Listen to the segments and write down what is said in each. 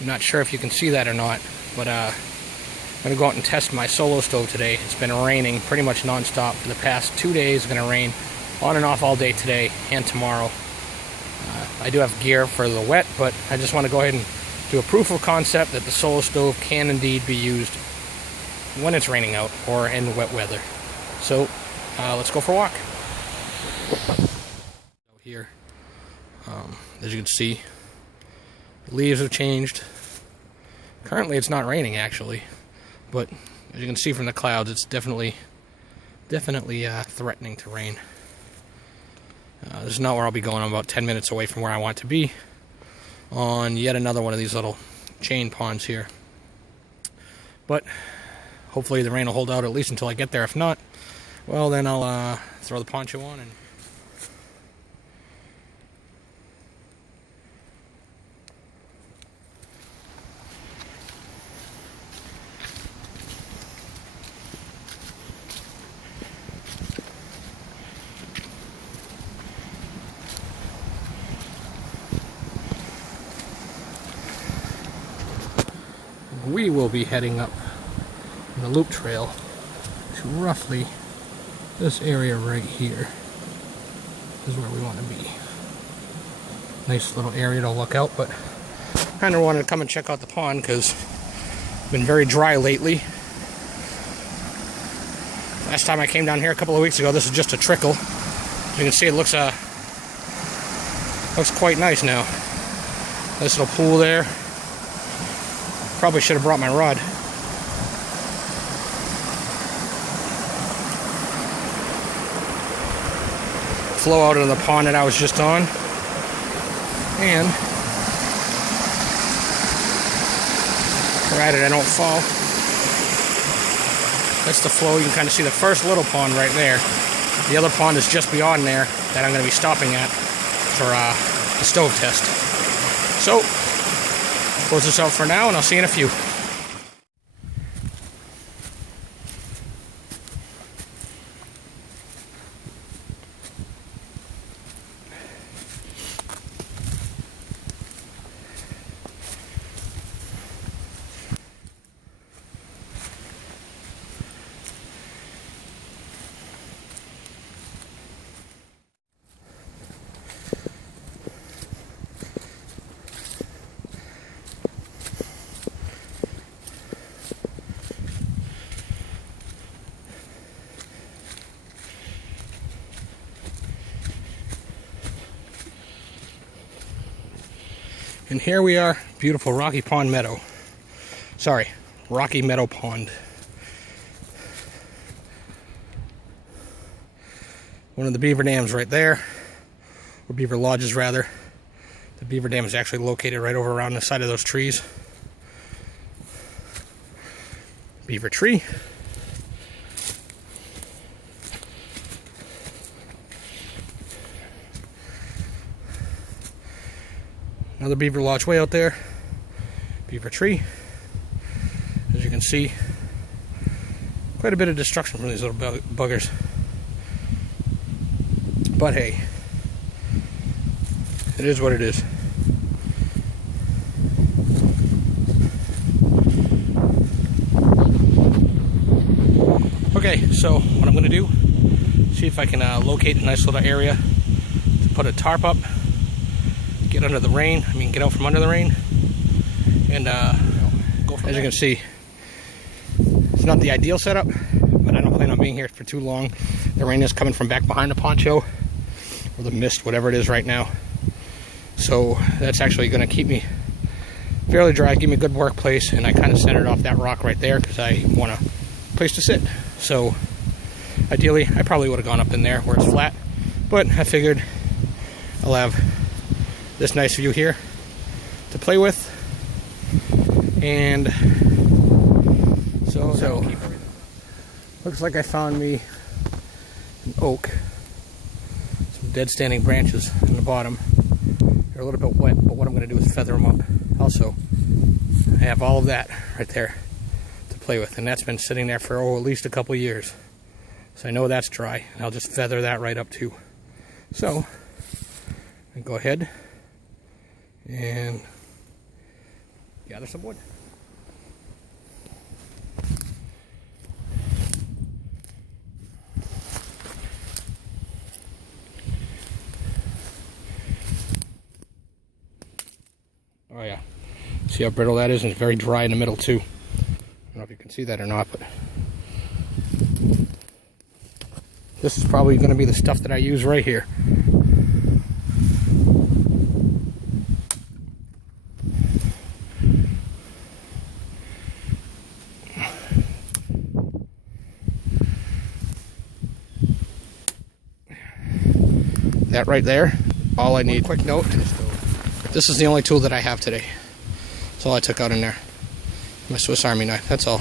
I'm not sure if you can see that or not, but I'm going to go out and test my Solo Stove today. It's been raining pretty much non-stop for the past 2 days. It's going to rain on and off all day today and tomorrow. I do have gear for the wet, but I just want to go ahead and do a proof of concept that the Solo Stove can indeed be used when it's raining out or in wet weather. So let's go for a walk. Here, as you can see, the leaves have changed. Currently it's not raining actually, but as you can see from the clouds, it's definitely threatening to rain. This is not where I'll be going. I'm about 10 minutes away from where I want to be, on yet another one of these little chain ponds here. But hopefully the rain will hold out at least until I get there. If not, well, then I'll throw the poncho on and we will be heading up the loop trail to roughly this area right here. This is where we want to be. Nice little area to look out, but kind of wanted to come and check out the pond because it's been very dry lately. Last time I came down here a couple of weeks ago, this was just a trickle. As you can see, it looks quite nice now. Nice little pool there. Probably should have brought my rod. Flow out of the pond that I was just on. And provided I don't fall. That's the flow. You can kind of see the first little pond right there. The other pond is just beyond there that I'm going to be stopping at for the stove test. So close this out for now, and I'll see you in a few. And here we are, beautiful Rocky Pond Meadow. Sorry, Rocky Meadow Pond. One of the beaver dams right there, or beaver lodges rather. The beaver dam is actually located right over around the side of those trees. Beaver tree. Another beaver lodge way out there. Beaver tree. As you can see, quite a bit of destruction from these little buggers. But hey, it is what it is. Okay, so what I'm going to do, see if I can locate a nice little area to put a tarp up. Get under the rain, get out from under the rain, and go from there. As you can see, it's not the ideal setup, but I don't plan on being here for too long. The rain is coming from back behind the poncho, or the mist, whatever it is right now. So that's actually going to keep me fairly dry, give me a good workplace, and I kind of centered off that rock right there because I want a place to sit. So ideally, I probably would have gone up in there where it's flat, but I figured I'll have this nice view here to play with, and so looks like I found me an oak, some dead standing branches on the bottom. They're a little bit wet, but what I'm going to do is feather them up. Also, I have all of that right there to play with, and that's been sitting there for at least a couple years, so I know that's dry, and I'll just feather that right up too. So I go ahead and gather some wood. Oh yeah, see how brittle that is, and it's very dry in the middle too. I don't know if you can see that or not, but this is probably going to be the stuff that I use right here. That right there, all I need. Quick note, this is the only tool that I have today. That's all I took out in there. My Swiss Army knife, that's all.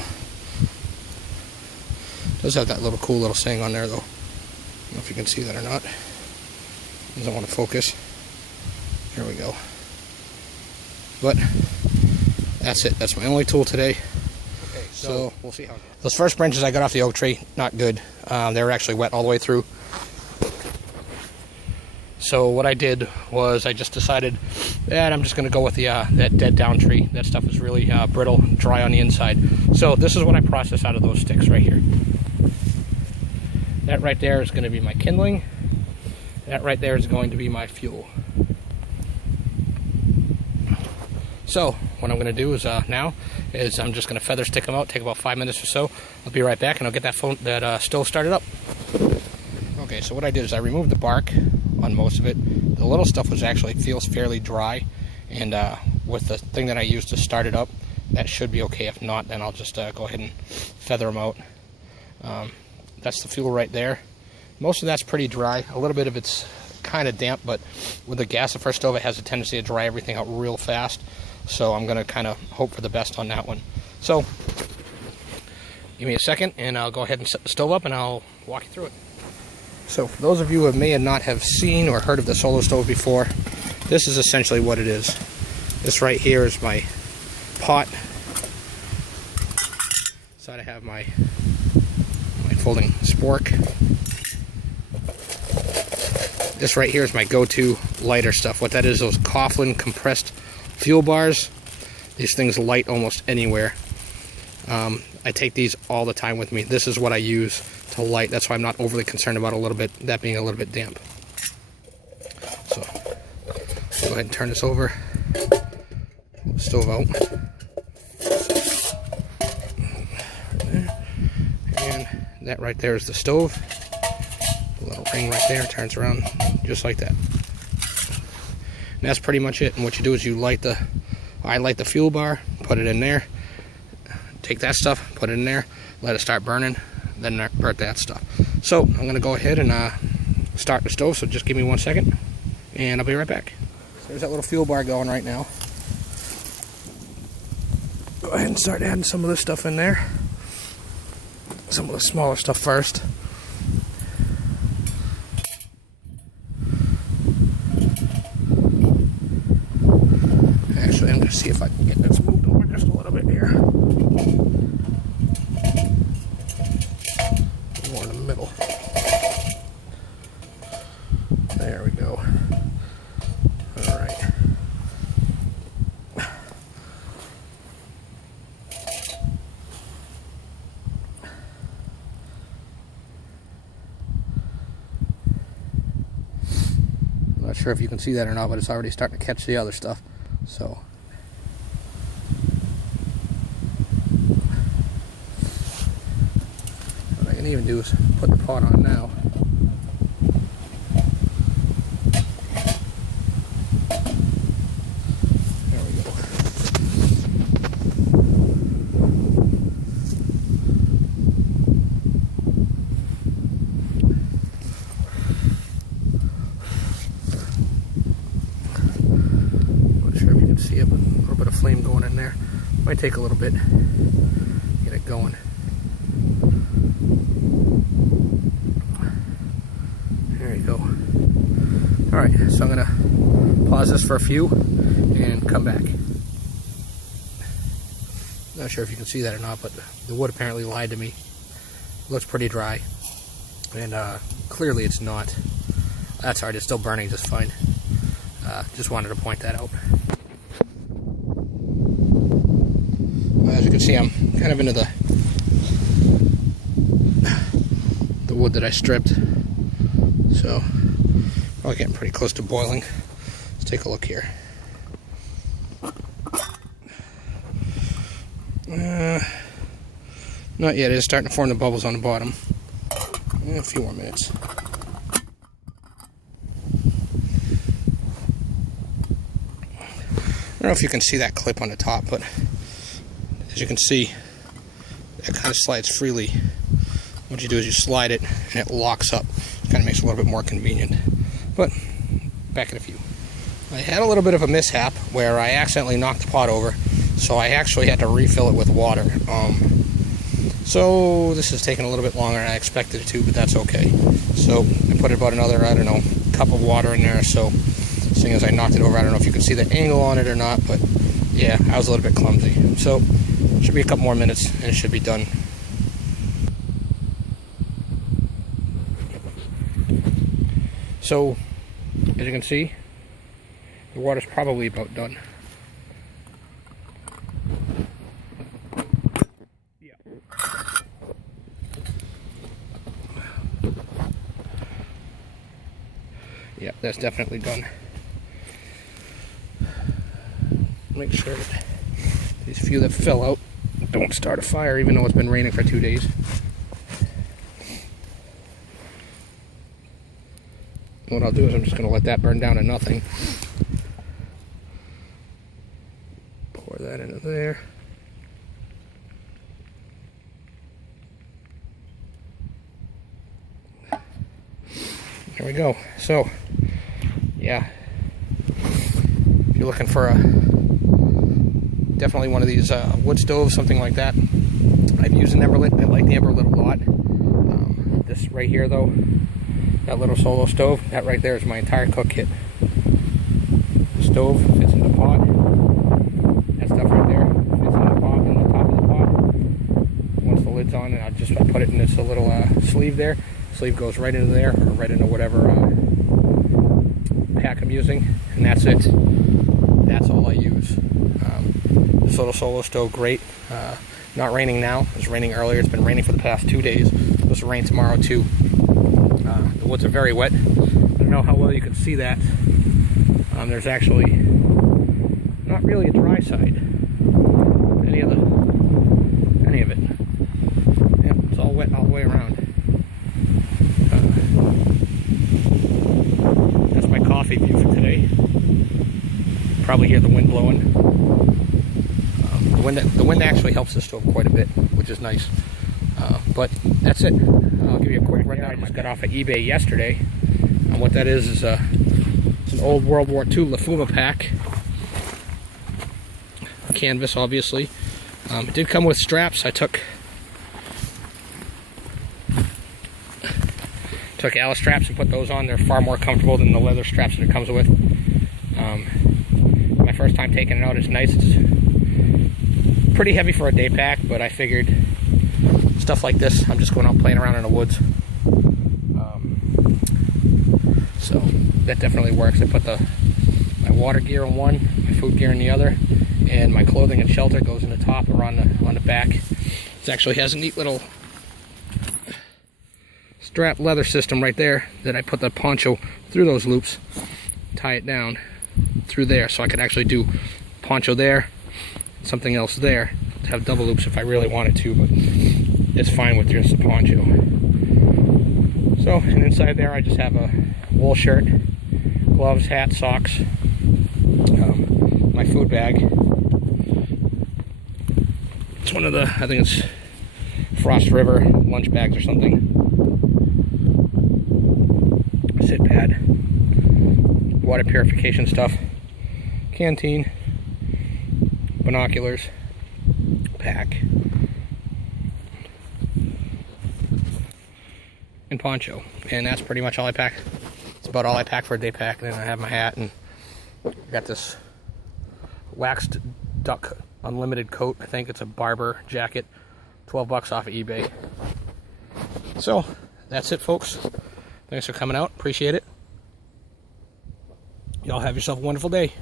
Does have that little cool little saying on there though. I don't know if you can see that or not. Doesn't want to focus. Here we go. But that's it. That's my only tool today. Okay, so we'll see how it goes. Those first branches I got off the oak tree, not good. They were actually wet all the way through. So what I did was I just decided that I'm just going to go with the that dead down tree. That stuff is really brittle and dry on the inside. So this is what I process out of those sticks right here. That right there is going to be my kindling. That right there is going to be my fuel. So what I'm going to do is now is I'm just going to feather stick them out. Take about 5 minutes or so. I'll be right back and I'll get that stove started up. Okay, so what I did is I removed the bark on most of it. The little stuff feels fairly dry, and with the thing that I used to start it up, that should be okay. If not, then I'll just go ahead and feather them out. That's the fuel right there. Most of that's pretty dry. A little bit of it's kind of damp, but with the gasifier stove, it has a tendency to dry everything out real fast. So I'm going to kind of hope for the best on that one. So give me a second, and I'll go ahead and set the stove up, and I'll walk you through it. So for those of you who may not have seen or heard of the Solo Stove before, this is essentially what it is. This right here is my pot. So I have my folding spork. This right here is my go-to lighter stuff. What that is, those Coughlin compressed fuel bars. These things light almost anywhere. I take these all the time with me. This is what I use to light. That's why I'm not overly concerned about that being a little bit damp. So go ahead and turn this over. Stove out. And that right there is the stove. The little ring right there turns around just like that. And that's pretty much it. And what you do is I light the fuel bar, put it in there, take that stuff, put it in there, let it start burning, then burn that stuff. So I'm going to go ahead and start the stove, so just give me 1 second, and I'll be right back. So there's that little fuel bar going right now. Go ahead and start adding some of this stuff in there. Some of the smaller stuff first. Actually, I'm going to see if I can get this moved over just a little bit here. More in the middle. There we go. Alright. Not sure if you can see that or not, but it's already starting to catch the other stuff. So what I can even do is put the pot on now. There we go. See it, but a little bit of flame going in there. Might take a little bit. Get it going. There you go. Alright, so I'm going to pause this for a few and come back. Not sure if you can see that or not, but the wood apparently lied to me. It looks pretty dry. And clearly it's not. That's alright, it's still burning just fine. Just wanted to point that out. As you can see, I'm kind of into the wood that I stripped, so probably getting pretty close to boiling. Let's take a look here. Not yet. It's starting to form the bubbles on the bottom. A few more minutes. I don't know if you can see that clip on the top, but as you can see, it kind of slides freely. What you do is you slide it and it locks up. It kind of makes it a little bit more convenient. But back in a few. I had a little bit of a mishap where I accidentally knocked the pot over, so I actually had to refill it with water. So this is taking a little bit longer than I expected it to, but that's okay. So I put about another, I don't know, cup of water in there. So seeing as I knocked it over, I don't know if you can see the angle on it or not, but yeah, I was a little bit clumsy. So should be a couple more minutes and it should be done. So as you can see, the water's probably about done. Yeah. Yeah, that's definitely done. Make sure that these few that fell out don't start a fire, even though it's been raining for 2 days. What I'll do is I'm just going to let that burn down to nothing. Pour that into there. There we go. So, yeah. If you're looking for definitely one of these wood stoves, something like that. I've used an Emberlit. I like the Emberlit a lot. This right here, though, that little solo stove, that right there is my entire cook kit. The stove fits in the pot. That stuff right there fits in the pot, in the top of the pot. Once the lid's on, I put it in this little sleeve there. Sleeve goes right into there, or right into whatever pack I'm using, and that's it. That's all I use. This little solo stove, great. Not raining now. It was raining earlier. It's been raining for the past 2 days. It's supposed to rain tomorrow too. The woods are very wet. I don't know how well you can see that. There's actually not really a dry side. Any of it. Yep, it's all wet all the way around. That's my coffee view for today. Probably hear the wind blowing. The wind actually helps the stove quite a bit, which is nice. But that's it. I'll give you a quick rundown. I just got off of eBay yesterday. And what that is it's an old World War II Lafuma pack. Canvas, obviously. It did come with straps. I took Alice straps and put those on. They're far more comfortable than the leather straps that it comes with. My first time taking it out. It's nice. It's pretty heavy for a day pack, but I figured stuff like this, I'm just going out playing around in the woods. So that definitely works. I put my water gear in one, my food gear in the other, and my clothing and shelter goes in the top or on the back. It actually has a neat little strap leather system right there that I put the poncho through those loops, tie it down through there, so I could actually do poncho there, something else there, to have double loops if I really wanted to, but it's fine with just the poncho. So, and inside there I just have a wool shirt, gloves, hat, socks, my food bag. It's one of the, I think it's Frost River lunch bags or something. Sit pad, water purification stuff, canteen, binoculars, pack, and poncho. And that's pretty much all I pack. It's about all I pack for a day pack. And then I have my hat, and I got this waxed duck unlimited coat. I think it's a Barber jacket, 12 bucks off of eBay. So that's it, folks. Thanks for coming out. Appreciate it. Y'all have yourself a wonderful day.